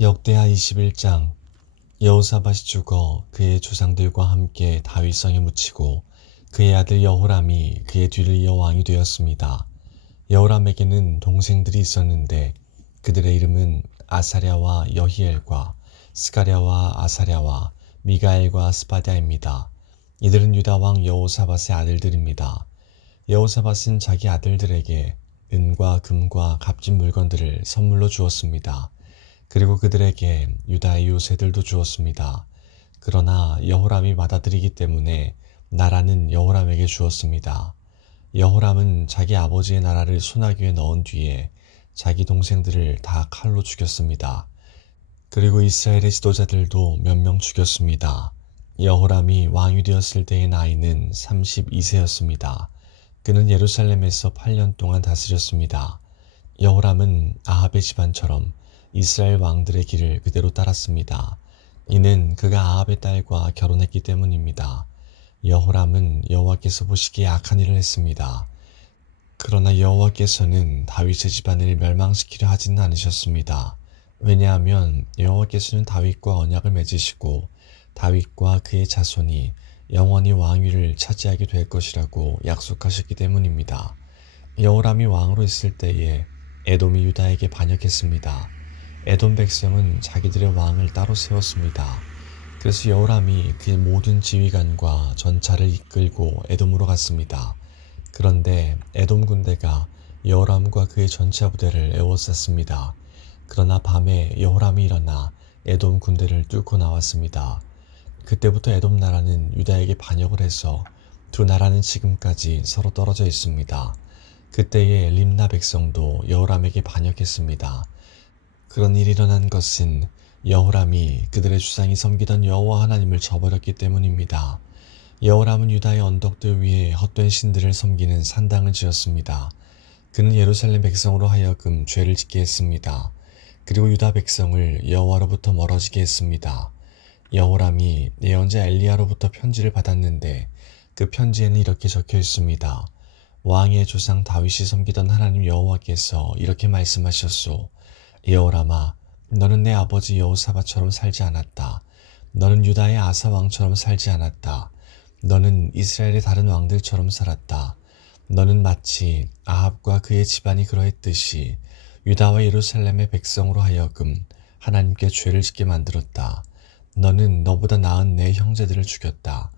역대하 21장. 여호사밧이 죽어 그의 조상들과 함께 다윗성에 묻히고 그의 아들 여호람이 그의 뒤를 이어 왕이 되었습니다. 여호람에게는 동생들이 있었는데 그들의 이름은 아사랴와 여히엘과 스가랴와 아사랴와 미가엘과 스바랴입니다. 이들은 유다 왕 여호사밧의 아들들입니다. 여호사밧은 자기 아들들에게 은과 금과 값진 물건들을 선물로 주었습니다. 그리고 그들에게 유다의 요새들도 주었습니다. 그러나 여호람이 받아들이기 때문에 나라는 여호람에게 주었습니다. 여호람은 자기 아버지의 나라를 소나기에 넣은 뒤에 자기 동생들을 다 칼로 죽였습니다. 그리고 이스라엘의 지도자들도 몇 명 죽였습니다. 여호람이 왕이 되었을 때의 나이는 32세였습니다. 그는 예루살렘에서 8년 동안 다스렸습니다. 여호람은 아합의 집안처럼 이스라엘 왕들의 길을 그대로 따랐습니다. 이는 그가 아합의 딸과 결혼했기 때문입니다. 여호람은 여호와께서 보시기에 악한 일을 했습니다. 그러나 여호와께서는 다윗의 집안을 멸망시키려 하지는 않으셨습니다. 왜냐하면 여호와께서는 다윗과 언약을 맺으시고 다윗과 그의 자손이 영원히 왕위를 차지하게 될 것이라고 약속하셨기 때문입니다. 여호람이 왕으로 있을 때에 에돔이 유다에게 반역했습니다. 에돔 백성은 자기들의 왕을 따로 세웠습니다. 그래서 여호람이 그의 모든 지휘관과 전차를 이끌고 에돔으로 갔습니다. 그런데 에돔 군대가 여호람과 그의 전차 부대를 에워쌌습니다. 그러나 밤에 여호람이 일어나 에돔 군대를 뚫고 나왔습니다. 그때부터 에돔 나라는 유다에게 반역을 해서 두 나라는 지금까지 서로 떨어져 있습니다. 그때의 림나 백성도 여호람에게 반역했습니다. 그런 일이 일어난 것은 여호람이 그들의 주상이 섬기던 여호와 하나님을 저버렸기 때문입니다. 여호람은 유다의 언덕들 위에 헛된 신들을 섬기는 산당을 지었습니다. 그는 예루살렘 백성으로 하여금 죄를 짓게 했습니다. 그리고 유다 백성을 여호와로부터 멀어지게 했습니다. 여호람이 예언자 엘리야로부터 편지를 받았는데 그 편지에는 이렇게 적혀 있습니다. 왕의 조상 다윗이 섬기던 하나님 여호와께서 이렇게 말씀하셨소. 여호람아, 너는 내 아버지 여호사밧처럼 살지 않았다. 너는 유다의 아사 왕처럼 살지 않았다. 너는 이스라엘의 다른 왕들처럼 살았다. 너는 마치 아합과 그의 집안이 그러했듯이 유다와 예루살렘의 백성으로 하여금 하나님께 죄를 짓게 만들었다. 너는 너보다 나은 내 형제들을 죽였다.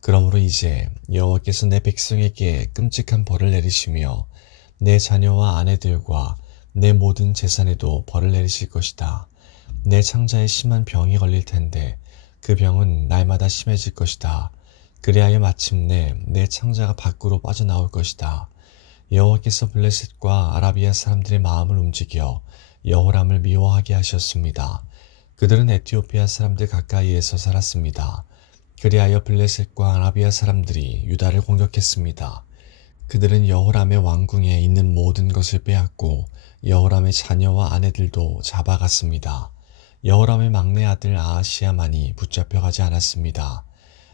그러므로 이제 여호와께서 내 백성에게 끔찍한 벌을 내리시며 내 자녀와 아내들과 내 모든 재산에도 벌을 내리실 것이다. 내 창자에 심한 병이 걸릴 텐데 그 병은 날마다 심해질 것이다. 그리하여 마침내 내 창자가 밖으로 빠져나올 것이다. 여호와께서 블레셋과 아라비아 사람들의 마음을 움직여 여호람을 미워하게 하셨습니다. 그들은 에티오피아 사람들 가까이에서 살았습니다. 그리하여 블레셋과 아라비아 사람들이 유다를 공격했습니다. 그들은 여호람의 왕궁에 있는 모든 것을 빼앗고 여호람의 자녀와 아내들도 잡아갔습니다. 여호람의 막내 아들 아하시야만이 붙잡혀가지 않았습니다.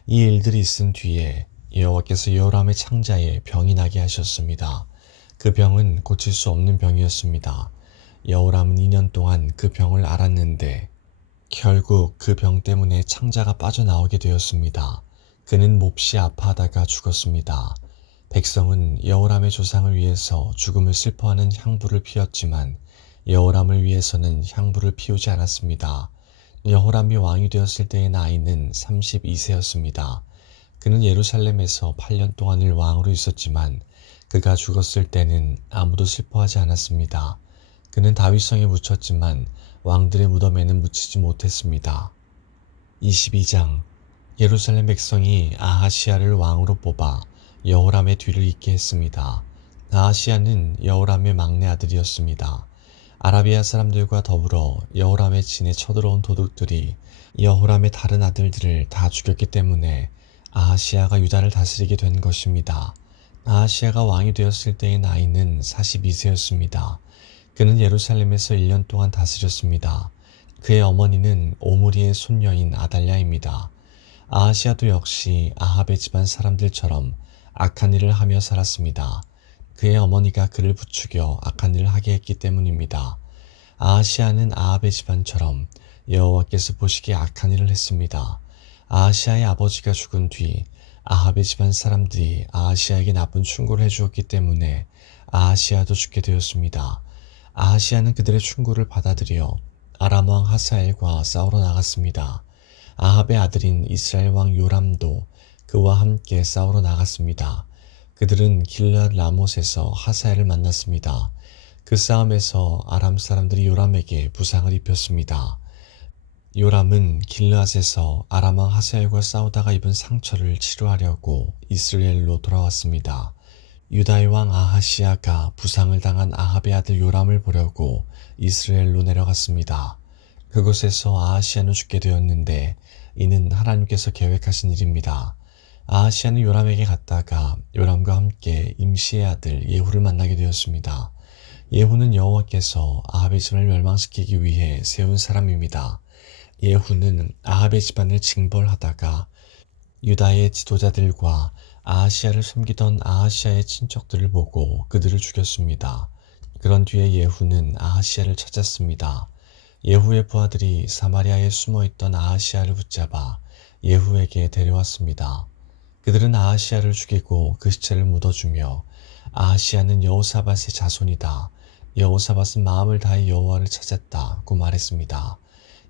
이 일들이 있은 뒤에 여호와께서 여호람의 창자에 병이 나게 하셨습니다. 그 병은 고칠 수 없는 병이었습니다. 여호람은 2년 동안 그 병을 앓았는데 결국 그 병 때문에 창자가 빠져나오게 되었습니다. 그는 몹시 아파하다가 죽었습니다. 백성은 여호람의 조상을 위해서 죽음을 슬퍼하는 향부를 피웠지만 여호람을 위해서는 향부를 피우지 않았습니다. 여호람이 왕이 되었을 때의 나이는 32세였습니다. 그는 예루살렘에서 8년 동안을 왕으로 있었지만 그가 죽었을 때는 아무도 슬퍼하지 않았습니다. 그는 다윗성에 묻혔지만 왕들의 무덤에는 묻히지 못했습니다. 22장. 예루살렘 백성이 아하시야를 왕으로 뽑아 여호람의 뒤를 잇게 했습니다. 아하시야는 여호람의 막내 아들이었습니다. 아라비아 사람들과 더불어 여호람의 진에 쳐들어온 도둑들이 여호람의 다른 아들들을 다 죽였기 때문에 아하시야가 유다를 다스리게 된 것입니다. 아하시야가 왕이 되었을 때의 나이는 42세였습니다. 그는 예루살렘에서 1년 동안 다스렸습니다. 그의 어머니는 오므리의 손녀인 아달랴입니다. 아하시야도 역시 아합의 집안 사람들처럼 악한 일을 하며 살았습니다. 그의 어머니가 그를 부추겨 악한 일을 하게 했기 때문입니다. 아하시아는 아합의 집안처럼 여호와께서 보시기에 악한 일을 했습니다. 아하시아의 아버지가 죽은 뒤 아합의 집안 사람들이 아하시아에게 나쁜 충고를 해주었기 때문에 아하시아도 죽게 되었습니다. 아하시아는 그들의 충고를 받아들여 아람 왕 하사엘과 싸우러 나갔습니다. 아합의 아들인 이스라엘 왕 요람도 그와 함께 싸우러 나갔습니다. 그들은 길르앗 라못에서 하사엘을 만났습니다. 그 싸움에서 아람 사람들이 요람에게 부상을 입혔습니다. 요람은 길르앗에서 아람 왕 하사엘과 싸우다가 입은 상처를 치료하려고 이스라엘로 돌아왔습니다. 유다의 왕 아하시아가 부상을 당한 아합의 아들 요람을 보려고 이스라엘로 내려갔습니다. 그곳에서 아하시아는 죽게 되었는데 이는 하나님께서 계획하신 일입니다. 아하시아는 요람에게 갔다가 요람과 함께 임시의 아들 예후를 만나게 되었습니다. 예후는 여호와께서 아합의 집안을 멸망시키기 위해 세운 사람입니다. 예후는 아합의 집안을 징벌하다가 유다의 지도자들과 아하시아를 섬기던 아하시아의 친척들을 보고 그들을 죽였습니다. 그런 뒤에 예후는 아하시아를 찾았습니다. 예후의 부하들이 사마리아에 숨어있던 아하시아를 붙잡아 예후에게 데려왔습니다. 그들은 아하시아를 죽이고 그 시체를 묻어주며 아하시아는 여호사밧의 자손이다. 여호사밧은 마음을 다해 여호와를 찾았다고 말했습니다.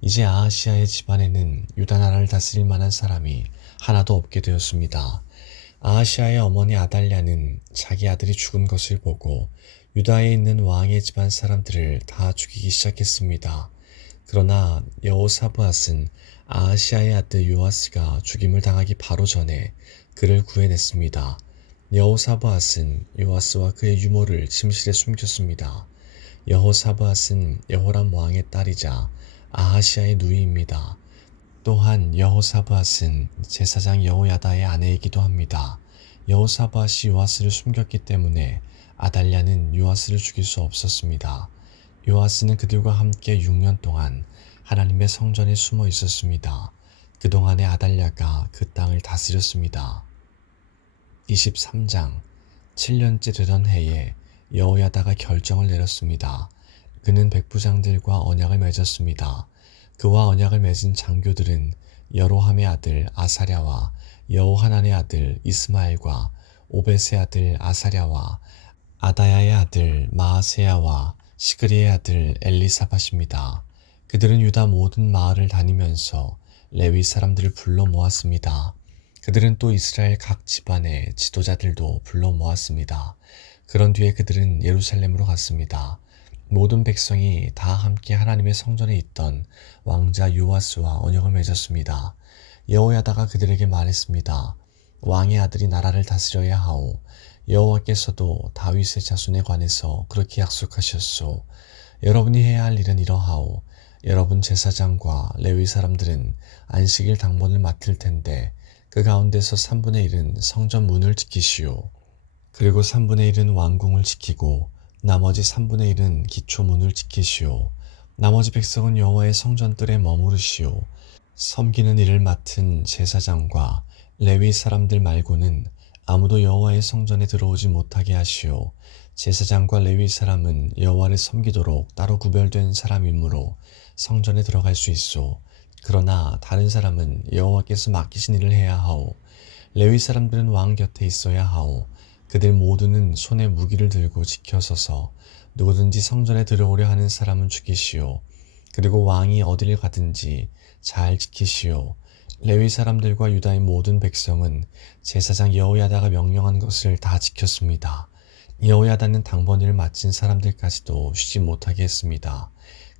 이제 아하시아의 집안에는 유다 나라를 다스릴 만한 사람이 하나도 없게 되었습니다. 아하시아의 어머니 아달랴는 자기 아들이 죽은 것을 보고 유다에 있는 왕의 집안 사람들을 다 죽이기 시작했습니다. 그러나 여호사밧은 아하시아의 아들 요아스가 죽임을 당하기 바로 전에 그를 구해냈습니다. 여호사밧은 요아스와 그의 유모를 침실에 숨겼습니다. 여호사밧은 여호람 왕의 딸이자 아하시아의 누이입니다. 또한 여호사밧은 제사장 여호야다의 아내이기도 합니다. 여호사밧이 요아스를 숨겼기 때문에 아달랴는 요아스를 죽일 수 없었습니다. 요아스는 그들과 함께 6년 동안 하나님의 성전에 숨어 있었습니다. 그동안에 아달랴가 그 땅을 다스렸습니다. 23장 7년째 되던 해에 여호야다가 결정을 내렸습니다. 그는 백부장들과 언약을 맺었습니다. 그와 언약을 맺은 장교들은 여로함의 아들 아사랴와 여호하난의 아들 이스마엘과 오벳의 아들 아사랴와 아다야의 아들 마아세야와 시그리의 아들 엘리사밧입니다. 그들은 유다 모든 마을을 다니면서 레위 사람들을 불러 모았습니다. 그들은 또 이스라엘 각 집안의 지도자들도 불러 모았습니다. 그런 뒤에 그들은 예루살렘으로 갔습니다. 모든 백성이 다 함께 하나님의 성전에 있던 왕자 요아스와 언약을 맺었습니다. 여호야다가 그들에게 말했습니다. 왕의 아들이 나라를 다스려야 하오. 여호와께서도 다윗의 자손에 관해서 그렇게 약속하셨소. 여러분이 해야 할 일은 이러하오. 여러분 제사장과 레위 사람들은 안식일 당번을 맡을 텐데 그 가운데서 3분의 1은 성전 문을 지키시오. 그리고 3분의 1은 왕궁을 지키고 나머지 3분의 1은 기초문을 지키시오. 나머지 백성은 여호와의 성전뜰에 머무르시오. 섬기는 일을 맡은 제사장과 레위 사람들 말고는 아무도 여호와의 성전에 들어오지 못하게 하시오. 제사장과 레위 사람은 여호와를 섬기도록 따로 구별된 사람이므로 성전에 들어갈 수 있소. 그러나 다른 사람은 여호와께서 맡기신 일을 해야 하오. 레위 사람들은 왕 곁에 있어야 하오. 그들 모두는 손에 무기를 들고 지켜서서 누구든지 성전에 들어오려 하는 사람은 죽이시오. 그리고 왕이 어디를 가든지 잘 지키시오. 레위 사람들과 유다의 모든 백성은 제사장 여호야다가 명령한 것을 다 지켰습니다. 여호야다는 당번일을 마친 사람들까지도 쉬지 못하게 했습니다.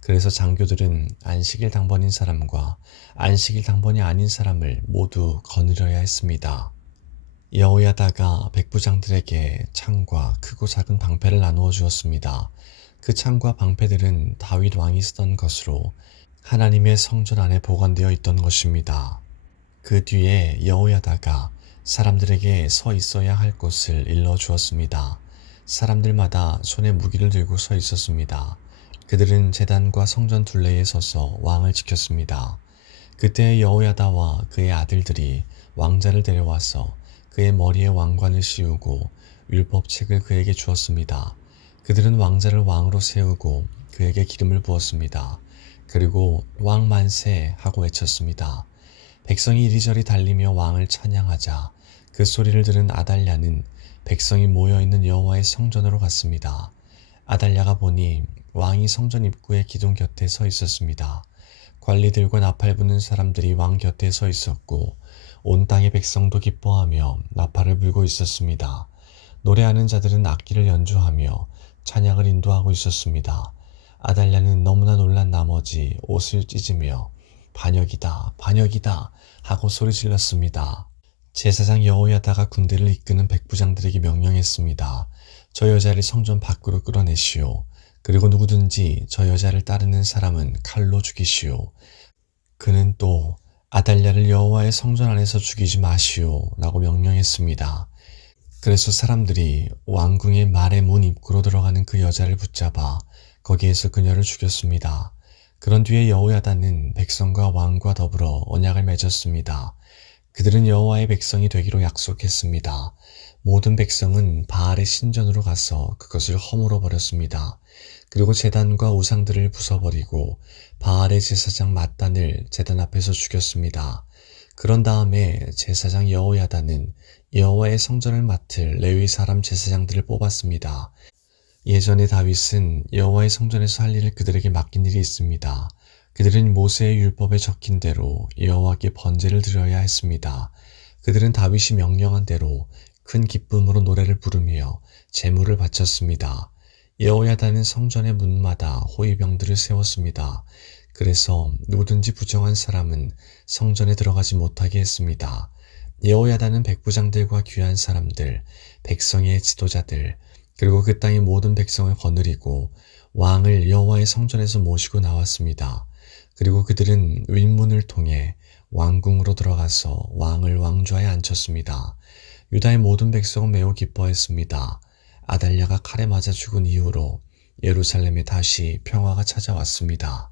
그래서 장교들은 안식일 당번인 사람과 안식일 당번이 아닌 사람을 모두 거느려야 했습니다. 여호야다가 백부장들에게 창과 크고 작은 방패를 나누어 주었습니다. 그 창과 방패들은 다윗 왕이 쓰던 것으로 하나님의 성전 안에 보관되어 있던 것입니다. 그 뒤에 여호야다가 사람들에게 서 있어야 할 곳을 일러 주었습니다. 사람들마다 손에 무기를 들고 서 있었습니다. 그들은 제단과 성전 둘레에 서서 왕을 지켰습니다. 그때 여호야다와 그의 아들들이 왕자를 데려와서 그의 머리에 왕관을 씌우고 율법책을 그에게 주었습니다. 그들은 왕자를 왕으로 세우고 그에게 기름을 부었습니다. 그리고 왕 만세 하고 외쳤습니다. 백성이 이리저리 달리며 왕을 찬양하자 그 소리를 들은 아달랴는 백성이 모여있는 여호와의 성전으로 갔습니다. 아달랴가 보니 왕이 성전 입구의 기둥 곁에 서 있었습니다. 관리들과 나팔 부는 사람들이 왕 곁에 서 있었고 온 땅의 백성도 기뻐하며 나팔을 불고 있었습니다. 노래하는 자들은 악기를 연주하며 찬양을 인도하고 있었습니다. 아달랴는 너무나 놀란 나머지 옷을 찢으며 반역이다, 반역이다 하고 소리질렀습니다. 제사장 여호야다가 군대를 이끄는 백부장들에게 명령했습니다. 저 여자를 성전 밖으로 끌어내시오. 그리고 누구든지 저 여자를 따르는 사람은 칼로 죽이시오. 그는 또 아달랴를 여호와의 성전 안에서 죽이지 마시오 라고 명령했습니다. 그래서 사람들이 왕궁의 말의 문 입구로 들어가는 그 여자를 붙잡아 거기에서 그녀를 죽였습니다. 그런 뒤에 여호야다는 백성과 왕과 더불어 언약을 맺었습니다. 그들은 여호와의 백성이 되기로 약속했습니다. 모든 백성은 바알의 신전으로 가서 그것을 허물어 버렸습니다. 그리고 제단과 우상들을 부숴버리고 바알의 제사장 맏단을 제단 앞에서 죽였습니다. 그런 다음에 제사장 여호야다는 여호와의 성전을 맡을 레위 사람 제사장들을 뽑았습니다. 예전에 다윗은 여호와의 성전에서 할 일을 그들에게 맡긴 일이 있습니다. 그들은 모세의 율법에 적힌 대로 여호와께 번제를 드려야 했습니다. 그들은 다윗이 명령한 대로 큰 기쁨으로 노래를 부르며 제물을 바쳤습니다. 여호야다는 성전의 문마다 호위병들을 세웠습니다. 그래서 누구든지 부정한 사람은 성전에 들어가지 못하게 했습니다. 여호야다는 백부장들과 귀한 사람들, 백성의 지도자들, 그리고 그 땅의 모든 백성을 거느리고 왕을 여호와의 성전에서 모시고 나왔습니다. 그리고 그들은 윗문을 통해 왕궁으로 들어가서 왕을 왕좌에 앉혔습니다. 유다의 모든 백성은 매우 기뻐했습니다. 아달랴가 칼에 맞아 죽은 이후로 예루살렘에 다시 평화가 찾아왔습니다.